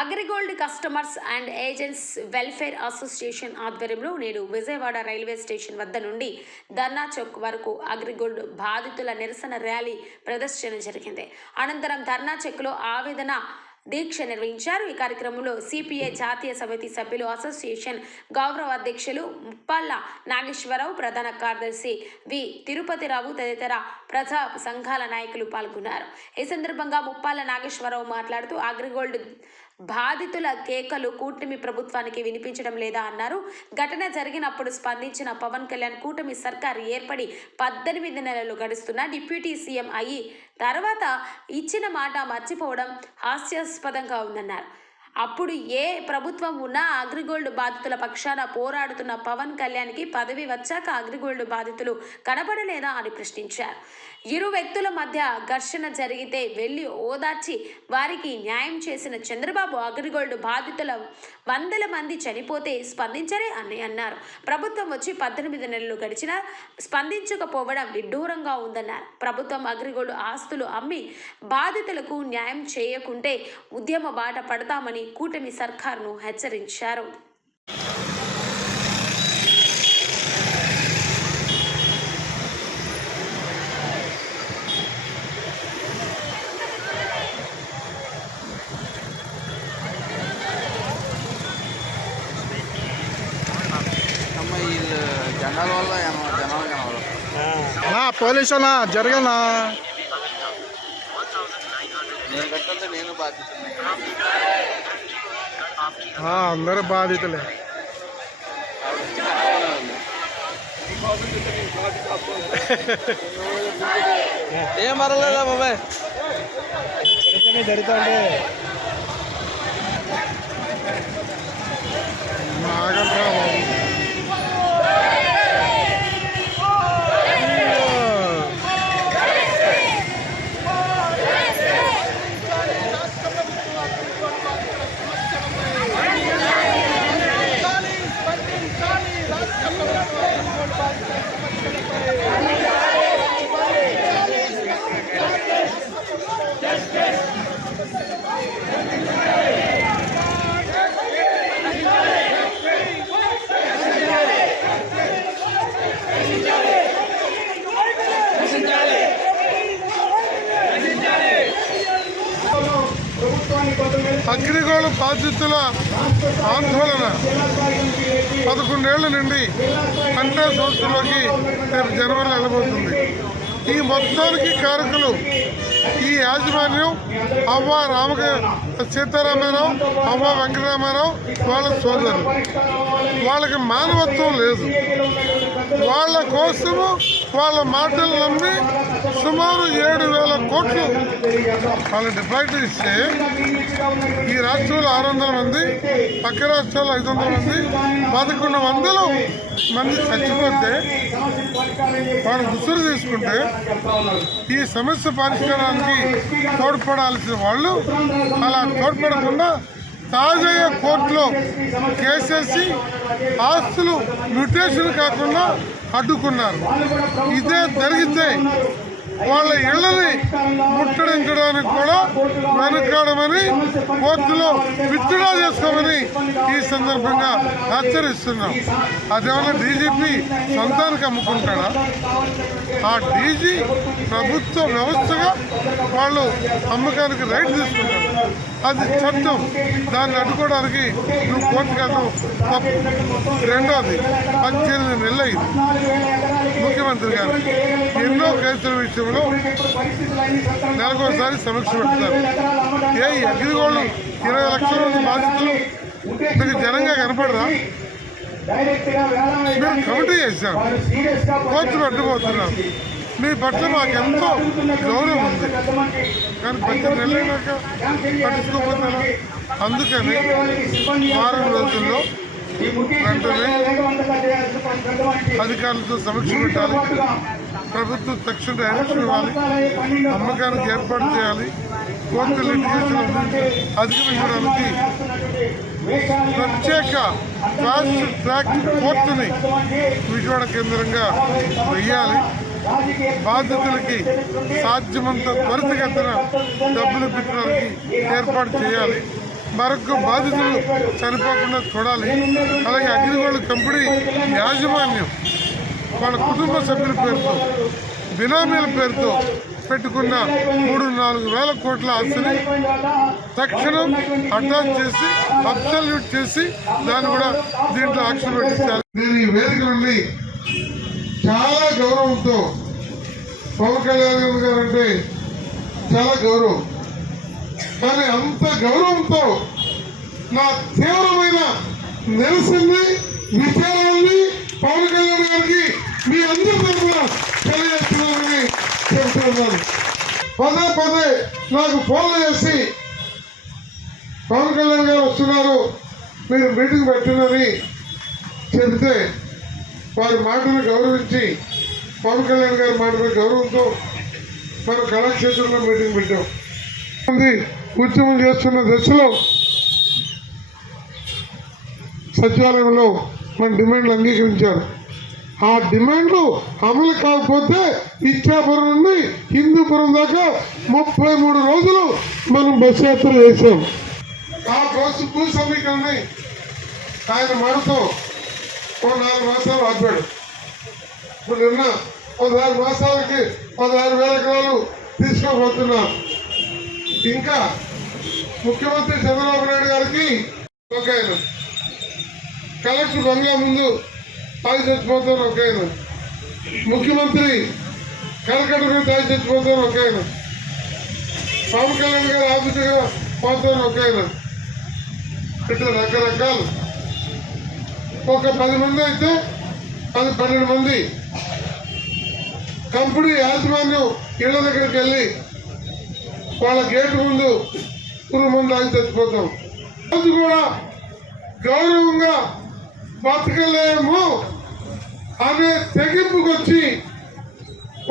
Agrigold customers and agents welfare association ఆధ్వర్యంలో నేడు Vijayawada railway station వద్ద నుండి ధర్నా చౌక్ వరకు అగ్రిగోల్డ్ బాధితుల నిరసన ర్యాలీ ప్రదర్శన జరిగింది. అనంతరం ధర్నా చౌక్లో ఆవేదన దీక్ష నిర్వహించారు. ఈ కార్యక్రమంలో సిపిఐ జాతీయ సమితి సభ్యులు అసోసియేషన్ గౌరవ అధ్యక్షులు ముప్పాళ్ళ నాగేశ్వరరావు ప్రధాన కార్యదర్శి వి తిరుపతిరావు తదితర ప్రజా సంఘాల నాయకులు పాల్గొన్నారు. ఈ సందర్భంగా ముప్పాళ్ళ నాగేశ్వరరావు మాట్లాడుతూ అగ్రిగోల్డ్ బాధితుల కేకలు కూటమి ప్రభుత్వానికి వినిపించడం లేదా అన్నారు. ఘటన జరిగినప్పుడు స్పందించిన పవన్ కళ్యాణ్ కూటమి సర్కార్ ఏర్పడి పద్దెనిమిది నెలలు గడుస్తున్న డిప్యూటీ సీఎం అయ్యి తర్వాత ఇచ్చిన మాట మర్చిపోవడం హాస్యాస్పదంగా ఉందన్నారు. అప్పుడు ఏ ప్రభుత్వం ఉన్నా అగ్రిగోల్డ్ బాధితుల పక్షాన పోరాడుతున్న పవన్ కళ్యాణ్కి పదవి వచ్చాక అగ్రిగోల్డ్ బాధితులు కనబడలేదా అని ప్రశ్నించారు. ఇరు వ్యక్తుల మధ్య ఘర్షణ జరిగితే వెళ్ళి ఓదార్చి వారికి న్యాయం చేసిన చంద్రబాబు అగ్రిగోల్డ్ బాధితుల వందల మంది చనిపోతే స్పందించరే అని అన్నారు. ప్రభుత్వం వచ్చి పద్దెనిమిది నెలలు గడిచినా స్పందించకపోవడం విడ్డూరంగా ఉందన్నారు. ప్రభుత్వం అగ్రిగోల్డ్ ఆస్తులు అమ్మి బాధితులకు న్యాయం చేయకుంటే ఉద్యమ బాట పడతామని కూటమి సర్కార్ను హెచ్చరించారు. వల్ల జనాలు కనవరు నా పోలీసు అన్నా జరగనా? నేను కట్టంటే నేను బాధ్యతని ఆ, అందరూ బాధితులే. ఏం మరలేదా బాబాయ్? జరుగుతుంటే అగ్రిగోళ బాధితుల ఆందోళన పదకొండేళ్ళ నుండి పంట సంవత్సరంలోకి రేపు జనవరి వెళ్ళబోతుంది. ఈ మొత్తానికి కారకులు ఈ యాజమాన్యం అవ్వ రామక సీతారామారావు అవ్వ వెంకటరామారావు వాళ్ళ సోదరులు. వాళ్ళకి మానవత్వం లేదు. వాళ్ళ కోసము వాళ్ళ మాటలు నమ్మి సుమారు ఏడు వేల కోట్లు వాళ్ళు డిపాజిట్ ఇస్తే ఈ రాష్ట్రంలో ఆరు వందల మంది పక్క రాష్ట్రాల్లో ఐదు వందల మంది పదకొండు వందలు మంది చచ్చిపోతే వారు గుర్తులు తీసుకుంటే ఈ సమస్య పరిష్కారానికి తోడ్పడాల్సిన వాళ్ళు అలా తోడ్పడకుండా తాజాగా కోర్టులో కేసేసి ఆస్తులు మ్యూటేషన్ కాకుండా అడ్డుకున్నారు. ఇదే జరిగితే వాళ్ళ ఇళ్ళని ముట్టడించడానికి కూడా వెనుకాడమని కోర్టులో విత్డ్రా చేసుకోమని ఈ సందర్భంగా హెచ్చరిస్తున్నాం. అదేమన్నా డీజీపీ సొంతానికి అమ్ముకుంటాడా? ఆ డీజీ ప్రభుత్వ వ్యవస్థగా వాళ్ళు అమ్మకానికి రైట్ తీసుకుంటారు. అది చట్టం. దాన్ని అడ్డుకోవడానికి నువ్వు కోర్టుకు వెళ్ళడం తప్పు. రెండోది పద్దెనిమిది నెలలు అయింది ముఖ్యమంత్రి గారు ఎన్నో కేసుల విషయంలో నెలకోసారి సమీక్ష పెడతారు. ఏ ఎగిరిగోళ్ళు ఇరవై లక్షల మంది బాధితులు మీకు జనంగా కనపడరా? మీరు కమిటీ చేశాం కోర్టులు అడ్డుపోతున్నారు మీ పట్ల మాకు ఎంతో గౌరవం ఉంది. కానీ పద్దెనిమిది నెలలైనాక పట్టించుకోకపోతారా అందుకని వారం రోజుల్లో అధికారులతో సమీక్ష పెట్టాలి. ప్రభుత్వం తక్షణ డైరెక్షన్ ఇవ్వాలి. అమ్మకానికి ఏర్పాటు చేయాలి. కోర్టు లిటిగేషన్ అధిగమించడానికి ప్రత్యేక ఫాస్ట్ ట్రాక్ కోర్టుని విజయవాడ కేంద్రంగా వెయ్యాలి. బాధితులకి సాధ్యమంత త్వరితగతిన డబ్బులు పెట్టడానికి ఏర్పాటు చేయాలి. మరొక బాధితులు చనిపోకుండా చూడాలి. అలాగే అగ్నిగోల్డ్ కంపెనీ యాజమాన్యం వాళ్ళ కుటుంబ సభ్యుల పేరుతో బినామీల పేరుతో పెట్టుకున్న మూడు నాలుగు వేల కోట్ల ఆస్తిని తక్షణం అటాచ్ చేసి అబ్సల్యూట్ చేసి దాన్ని కూడా దీంట్లో యాక్షన్ పెట్టించాలి నేను ఈ వేదిక నుండి చాలా గౌరవంతో పవన్ కళ్యాణ్ గారు అంటే చాలా గౌరవం. కానీ అంత గౌరవంతో నా తీవ్రమైన నిరసనని విచారాన్ని పవన్ కళ్యాణ్ గారికి మీ అందరి తరఫున తెలియజేస్తున్నానని చెబుతున్నాను పదే పదే నాకు ఫోన్లు చేసి పవన్ కళ్యాణ్ గారు వస్తున్నారు మీరు మీటింగ్ పెట్టినని చెబితే వారి మాటను గౌరవించి పవన్ కళ్యాణ్ గారి మాటపై గౌరవంతో మనం కళాక్షేత్రంలో మీటింగ్ పెట్టాం. ఉద్యమం చేస్తున్న దశలో సచివాలయంలో మన డిమాండ్లు అంగీకరించారు. ఆ డిమాండ్లు అమలు కాకపోతే ఇచ్చాపురం నుండి హిందూపురం దాకా ముప్పై మూడు రోజులు మనం బస్ యాత్ర చేశాం. ఆ బస్సు భూ సమీకరణని ఆయన మాటతో ఓ నాలుగు మాసాలు ఆపాడు. ఇప్పుడు నిన్న పదహారు మాసాలకి పదహారు వేల ఎకరాలు తీసుకోబోతున్నాం ఇంకా ముఖ్యమంత్రి చంద్రబాబు నాయుడు గారికి ఒక ఆయన కలెక్టర్ బంగ్లా ముందు తాగి చచ్చిపోతాను ఒక ఆయన ముఖ్యమంత్రి కలకట్ట మీద తాగి చచ్చిపోతాను ఒక ఆయన పవన్ కళ్యాణ్ గారు ఆఫీసుగా పోతాను ఒక ఆయన ఇట్లా రకరకాలు. ఒక పది మంది అయితే పది పన్నెండు మంది. కంపెనీ యాజమాన్యం ఇళ్ళ దగ్గరికి వెళ్ళి వాళ్ళ గేటు ముందు పురుగు మందు ఆగి చచ్చిపోతాం. రోజు కూడా గౌరవంగా బతకలేము అనే తెగింపుకి వచ్చి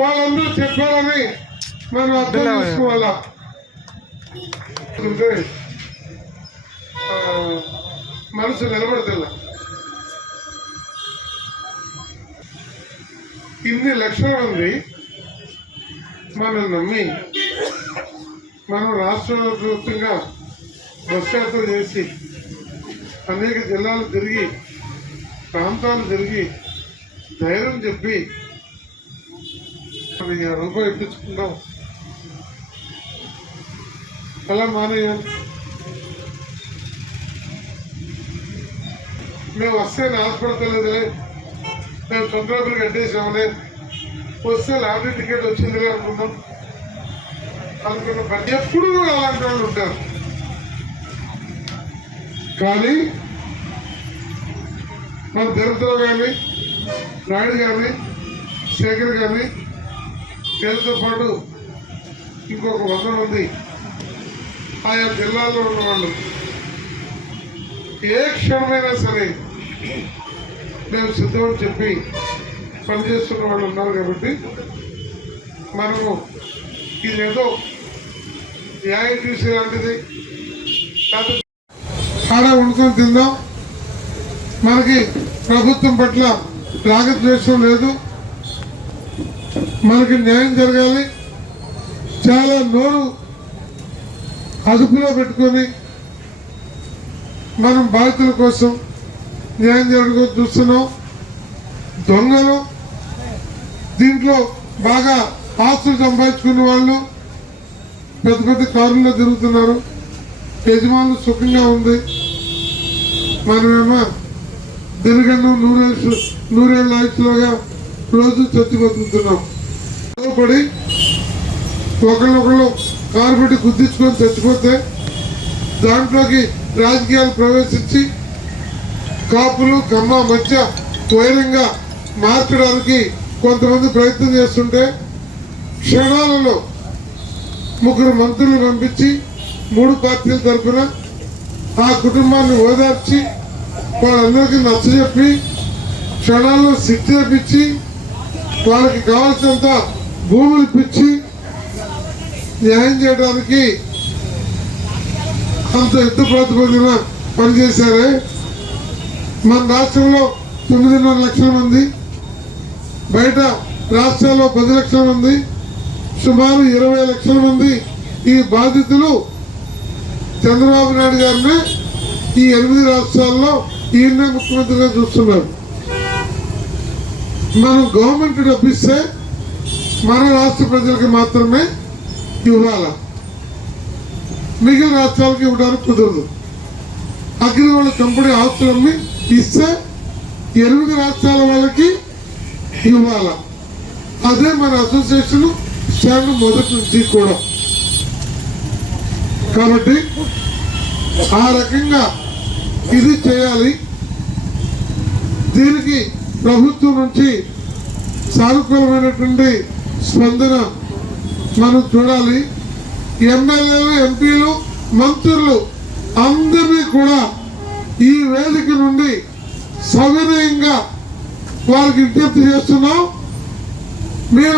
వాళ్ళందరూ చెప్పారని మనం అర్థం చేసుకోవాలా? మనసు నిలబడతిల్ల ఇన్ని లక్షల మంది మనం నమ్మి మనం రాష్ట్ర వ్యాప్తంగా బస్ యాత్ర చేసి అనేక జిల్లాలు తిరిగి ప్రాంతాలు తిరిగి ధైర్యం చెప్పి మనం ఈ రూపాయి ఇప్పించుకుందాం అలా మానయ్య మేము వస్తే ఆశపడతలేదులే మేము తొందరగా కట్టేసామని వస్తే లాటరీ టికెట్ వచ్చిందిలే అనుకున్నాం. అనుకున్న పని ఎప్పుడు అలాంటి వాళ్ళు ఉంటారు. కానీ మన తిరుపతిలో కానీ నాయుడు కానీ శేఖర్ కానీ వీళ్ళతో పాటు ఇంకొక వంద మంది ఆయా జిల్లాల్లో ఉన్నవాళ్ళు ఏ క్షణమైనా సరే మేము సిద్ధమని చెప్పి పనిచేస్తున్న వాళ్ళు ఉన్నారు కాబట్టి మనము ఇదేదో న్యాయం చూసే లాంటిది. కాదు ఆడ వండుకొని తిందాం. మనకి ప్రభుత్వం పట్ల రాగద్వేషం లేదు. మనకి న్యాయం జరగాలి. చాలా నోరు అదుపులో పెట్టుకొని మనం బాధితుల కోసం న్యాయం జరగ చూస్తున్నాం. దొంగలు దీంట్లో బాగా ఆస్తులు సంపాదించుకునే వాళ్ళు పెద్ద పెద్ద కారుల్లో తిరుగుతున్నారు. యజమానులు సుఖంగా ఉంది. మనమేమో దినగన్ను నూరేళ్ళు నూరేళ్ళ ఆయుష్లోగా రోజు చచ్చి బతుకుతున్నాం. పడి ఒకళ్ళొకళ్ళు కారు పెట్టి గుద్దించుకొని చచ్చిపోతే దాంట్లోకి రాజకీయాలు ప్రవేశించి కాపులు కమ్మ మధ్య వైరంగా మార్చడానికి కొంతమంది ప్రయత్నం చేస్తుంటే క్షణాలలో ముగ్గురు మంత్రులు పంపించి మూడు పార్టీల తరఫున ఆ కుటుంబాన్ని ఓదార్చి వాళ్ళందరికీ నచ్చజెప్పి క్షణాల్లో శక్తి తెప్పించి వాళ్ళకి కావాల్సినంత భూములు ఇప్పించి న్యాయం చేయడానికి అంత ఎత్తు ప్రాతిపదికన పనిచేశారే. మన రాష్ట్రంలో తొమ్మిదిన్నర లక్షల మంది బయట రాష్ట్రాల్లో పది లక్షల మంది సుమారు ఇరవై లక్షల మంది ఈ బాధితులు చంద్రబాబు నాయుడు గారిని ఈ ఎనిమిది రాష్ట్రాల్లో ఈయన ముఖ్యమంత్రిగా చూస్తున్నారు. మనం గవర్నమెంట్ డబ్బిస్తే మన రాష్ట్ర ప్రజలకు మాత్రమే ఇవ్వాల. మిగిలిన రాష్ట్రాలకు ఇవ్వడానికి కుదరదు. అగ్రిగోల్డ్ కంపెనీ ఆస్తులన్నీ ఇస్తే ఎనిమిది రాష్ట్రాల వాళ్ళకి ఇవ్వాల. అదే మన అసోసియేషన్ స్టాండ్ మొదటి నుంచి కూడా. కాబట్టి ఆ రకంగా ఇది చేయాలి. దీనికి ప్రభుత్వం నుంచి సానుకూలమైనటువంటి స్పందన మనం చూడాలి. ఎమ్మెల్యేలు ఎంపీలు మంత్రులు అందరినీ కూడా ఈ వేదిక నుండి సవినయంగా వారికి విజ్ఞప్తి చేస్తున్నాం. మీరు